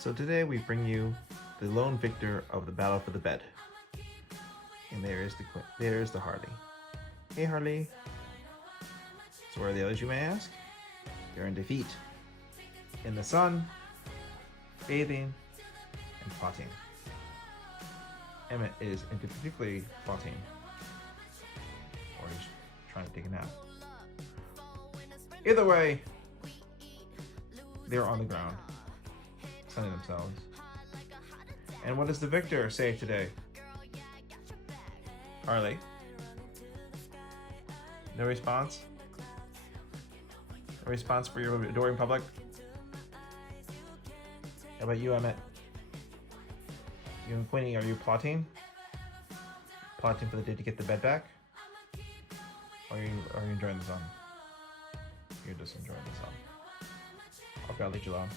So today we bring you the lone victor of the battle for the bed. And there's the Harley. Hey Harley. So where are the others, you may ask? They're in defeat. In the sun, bathing, and plotting. Emmett is into particularly plotting. Or he's trying to take a nap. Either way, they're on the ground, sunning themselves. And what does the victor say today? Harley? No response? No response for your adoring public? How about you, Emmett? You and Queenie, are you plotting? Plotting for the day to get the bed back? Or are you enjoying the sun? You're just enjoying the sun. Okay, I'll leave you alone.